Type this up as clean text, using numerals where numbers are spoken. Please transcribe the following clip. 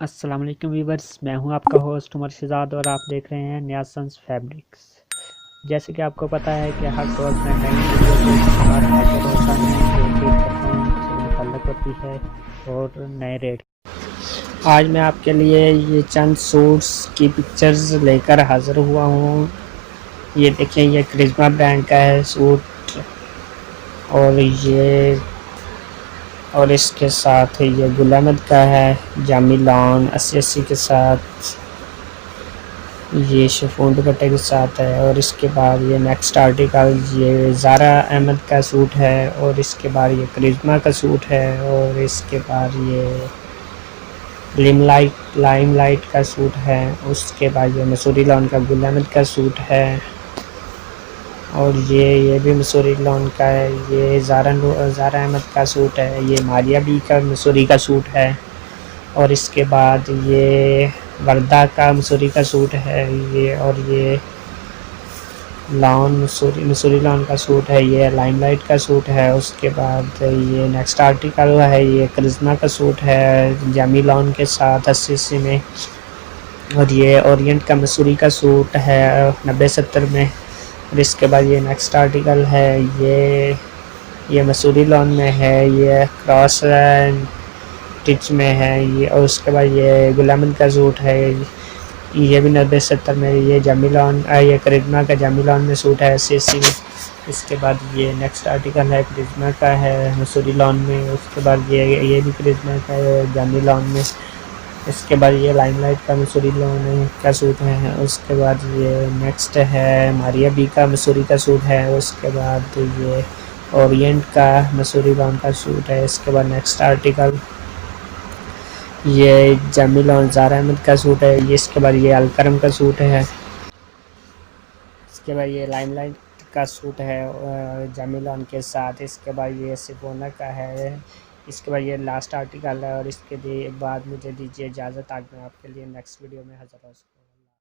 अस्सलाम वालेकुम व्यूवर्स, मैं हूं आपका होस्ट उमर शहजाद और आप देख रहे हैं न्यासंस फैब्रिक्स। जैसे कि आपको पता है कि हर रोज़ मैं नई वीडियो के साथ हाजिर होता हूं जो कि परफ्यूम से मुतल्लक होती है और नए रेट। आज मैं आपके लिए ये चंद सूट्स की पिक्चर्स लेकर हाजिर हुआ हूं। ये देखिए, ये करिश्मा ब्रांड का है सूट और इसके साथ ये गुल अहमद का है जामी लॉन 80 के साथ, ये शिफॉन दुपट्टे के साथ है। और इसके बाद ये नेक्स्ट आर्टिकल ये ज़ारा अहमद का सूट है और इसके बाद ये करिश्मा का सूट है और इसके बाद ये लाइमलाइट का सूट है। उसके बाद ये मसूरी लॉन का गुल अहमद का सूट है और ये भी मसूरी लॉन का है। ये ज़ारा अहमद का सूट है। ये मारिया बी का मसूरी का सूट है और इसके बाद ये वर्दा का मसूरी का सूट है। ये लॉन मसूरी लॉन का सूट है। ये लाइमलाइट का सूट है। उसके बाद ये नेक्स्ट आर्टिकल है, ये करिश्मा का सूट है जामी लॉन के साथ 80 में। और ये ओरिएंट का मसूरी का सूट है 90-70 में। और इसके बाद ये नेक्स्ट आर्टिकल है, ये मसूरी लॉन में है, ये क्रॉस टिच में है ये। और उसके बाद ये गुल अहमद का सूट है, ये भी 90-70 में। ये जामिलॉन ये करिश्मा का जामिलॉन में सूट है 80 में। इसके बाद ये नेक्स्ट आर्टिकल है करिश्मा का है मसूरी लॉन में। उसके बाद ये भी करिश्मा का है जामिलॉन में। इसके बाद ये लाइमलाइट का मसूरी लॉन का सूट है। उसके बाद ये नेक्स्ट है मारिया बी का मसूरी का सूट है। उसके बाद ये ओरिएंट का मसूरी लॉन का सूट है। इसके बाद नेक्स्ट आर्टिकल ये जामिल और ज़ारा अहमद का सूट है। ये इसके बाद ये अलकरम का सूट है। इसके बाद ये लाइमलाइट का सूट है जामिल के साथ। इसके बाद ये सिफोना का है। इसके बाद ये लास्ट आर्टिकल है और इसके बाद मुझे दीजिए इजाज़त। आज मैं आपके लिए नेक्स्ट वीडियो में हाज़िर हो सकूँ।